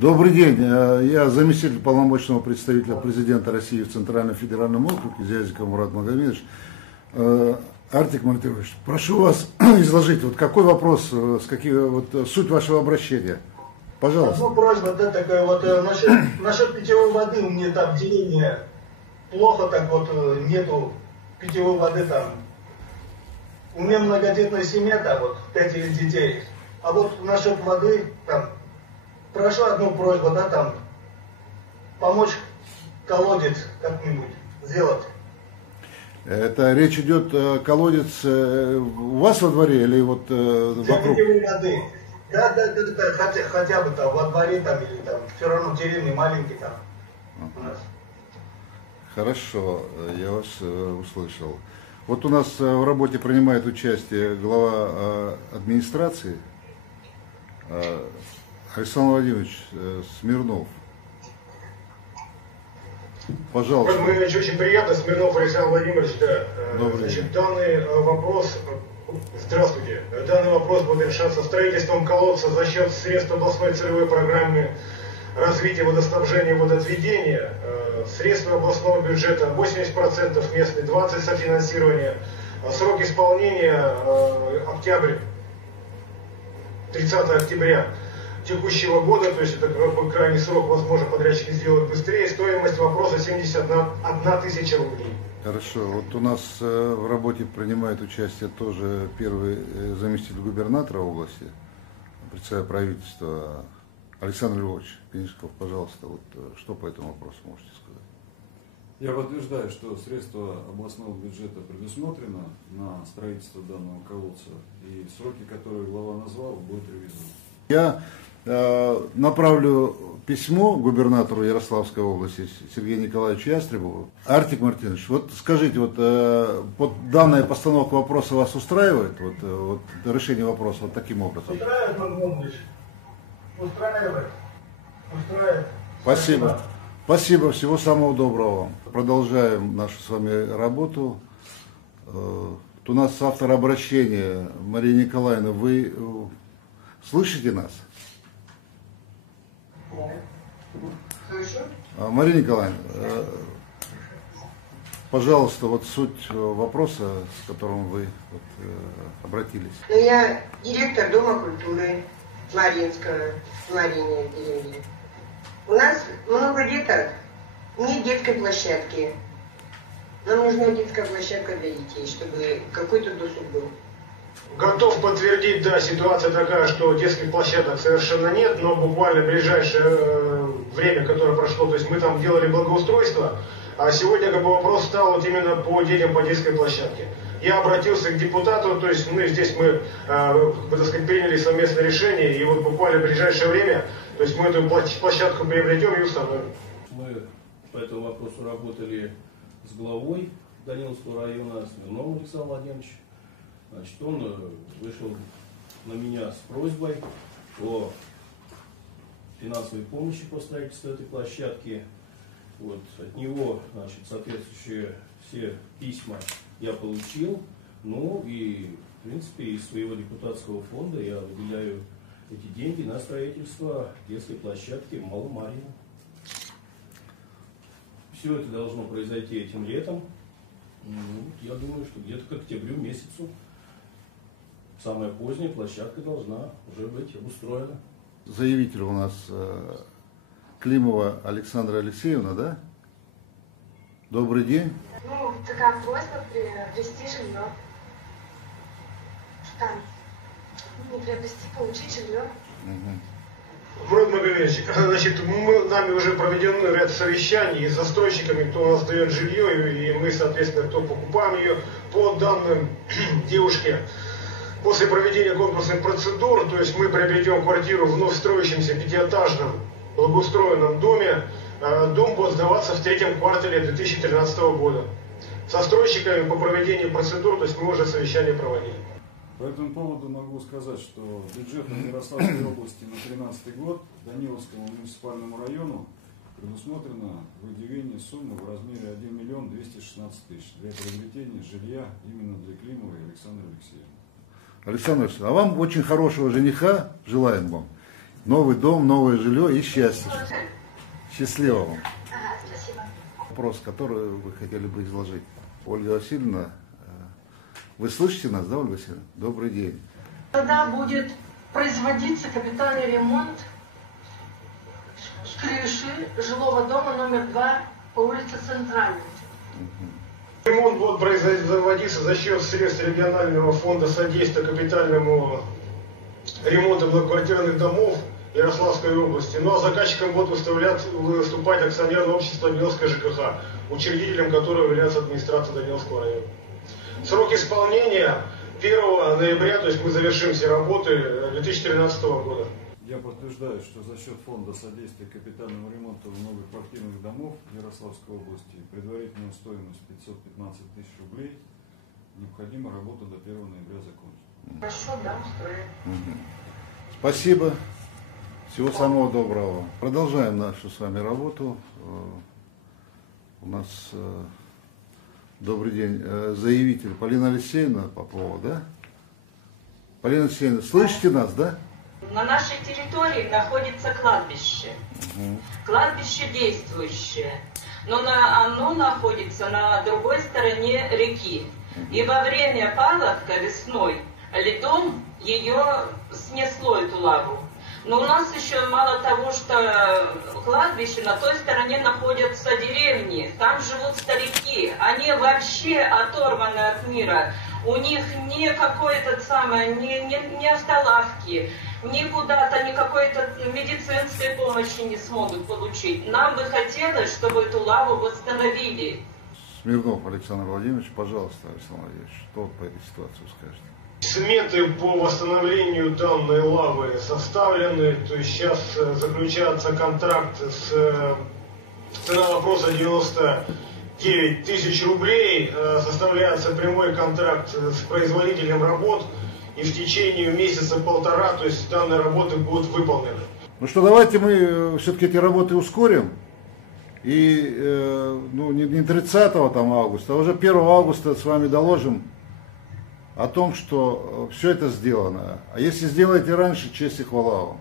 Добрый день. Я заместитель полномочного представителя президента России в Центральном федеральном округе Зязиков Мурат Магомедович. Артик Мартынович, прошу вас изложить, вот какой вопрос, суть вашего обращения. Пожалуйста. Ну, просьба, да, такая вот, насчет питьевой воды, у меня там в деревне плохо, так вот, нету питьевой воды там. У меня многодетная семья, там вот, 5 детей. А вот насчет воды, там, прошу одну просьбу, да, там, помочь колодец как-нибудь сделать. Это речь идет колодец у вас во дворе или вот вокруг? Питьевой воды. Да, хотя бы там во дворе там или там, все равно деревни маленькие там у нас. Хорошо, я вас услышал. Вот у нас в работе принимает участие глава администрации Александр Владимирович Смирнов. Пожалуйста. Мне очень приятно, Смирнов Александр Владимирович, да. Значит, данный вопрос, здравствуйте, данный вопрос будет решаться строительством колодца за счет средств областной целевой программы развития водоснабжения и водоотведения, средства областного бюджета 80%, местный 20% софинансирования, срок исполнения октябрь, 30 октября текущего года, то есть это крайний срок, возможно, подрядчики сделают быстрее. Стоимость вопроса 71 тысяча рублей. Хорошо. Вот у нас в работе принимает участие тоже первый заместитель губернатора области, председатель правительства Александр Львович Пенишков. Пожалуйста, вот что по этому вопросу можете сказать? Я подтверждаю, что средства областного бюджета предусмотрено на строительство данного колодца, и сроки, которые глава назвал, будут реализованы. Я направлю письмо губернатору Ярославской области Сергею Николаевичу Ястребову. Артик Мартынович, вот скажите, вот данная постановка вопроса вас устраивает? Вот решение вопроса вот таким образом? Устраивает, Магомедович? Устраивает. Спасибо. Спасибо, всего самого доброго вам. Продолжаем нашу с вами работу. У нас автор обращения Мария Николаевна, вы слышите нас? Слышу. Мария Николаевна, пожалуйста, вот суть вопроса, с которым вы обратились. Я директор Дома культуры Маринского, Марине деревни. У нас много деток, нет детской площадки. Нам нужна детская площадка для детей, чтобы какой-то досуг был. Готов подтвердить, да, ситуация такая, что детских площадок совершенно нет, но буквально в ближайшее время, которое прошло, то есть мы там делали благоустройство, а сегодня вопрос стал вот именно по детям по детской площадке. Я обратился к депутату, то есть мы так сказать, приняли совместное решение, и вот буквально в ближайшее время, то есть мы эту площадку приобретем и установим. Мы по этому вопросу работали с главой Даниловского района, Смирновым Александром Владимировичем. Значит, он вышел на меня с просьбой о финансовой помощи по строительству этой площадки. Вот, от него, значит, соответствующие все письма я получил. Ну и, в принципе, из своего депутатского фонда я выделяю эти деньги на строительство детской площадки в Маломарьино. Все это должно произойти этим летом. Ну, я думаю, что где-то к октябрю месяцу самая поздняя площадка должна уже быть обустроена. Заявитель у нас Климова Александра Алексеевна, да? Добрый день. Ну, такая просьба приобрести жилье. Что там? Не приобрести, получить жилье. Мурат Магомедович, значит, нами уже проведен ряд совещаний с застройщиками, кто у нас дает жилье, и мы, соответственно, кто покупаем ее по данным девушке. После проведения конкурсных процедур, то есть мы приобретем квартиру в вновь строящемся пятиэтажном благоустроенном доме. Дом будет сдаваться в третьем квартале 2013 года. С застройщиками по проведению процедур, то есть мы уже совещание проводили. По этому поводу могу сказать, что бюджетом Ярославской области на 2013 год Даниловскому муниципальному району предусмотрено выделение суммы в размере 1 миллион 216 тысяч для приобретения жилья именно для Климовой Александры Алексеевны. Александр Алексеевич, а вам очень хорошего жениха желаем вам. Новый дом, новое жилье и счастье. Счастливо вам. Ага, спасибо. Вопрос, который вы хотели бы изложить. Ольга Васильевна, вы слышите нас, да, Ольга Васильевна? Добрый день. Когда будет производиться капитальный ремонт крыши жилого дома номер 2 по улице Центральной? Ремонт будет производиться за счет средств регионального фонда содействия капитальному ремонту многоквартирных домов Ярославской области. Ну а заказчиком будет выступать акционерное общество Даниловская ЖКХ, учредителем которого является администрация Даниловского района. Срок исполнения 1 ноября, то есть мы завершим все работы 2013 года. Я подтверждаю, что за счет фонда содействия капитальному ремонту многоквартирных домов Ярославской области предварительная стоимость 515 тысяч рублей. Необходимо работу до 1 ноября закончить. Хорошо, да, устроим. Спасибо. Всего самого доброго. Продолжаем нашу с вами работу. У нас, добрый день, заявитель Полина Алексеевна Попова, да? Полина Алексеевна, слышите нас, да? На нашей территории находится кладбище. Кладбище действующее. Но оно находится на другой стороне реки. И во время паводка весной льдом ее снесло, эту лаву. Но у нас еще мало того, что кладбище, на той стороне находятся деревни, там живут старики. Они вообще оторваны от мира. У них ни какой-то ни автолавки, ни куда-то, ни какой-то медицинской помощи не смогут получить. Нам бы хотелось, чтобы эту лаву восстановили. Смирнов Александр Владимирович, пожалуйста, Александр Владимирович, что по этой ситуации скажете? Сметы по восстановлению данной лавы составлены, то есть сейчас заключается контракт цена вопроса 99 тысяч рублей, составляется прямой контракт с производителем работ, и в течение месяца-полтора, то есть данные работы будут выполнены. Ну что, давайте мы все-таки эти работы ускорим, и не 30 августа, а уже 1 августа с вами доложим о том, что все это сделано. А если сделаете раньше, честь и хвала вам.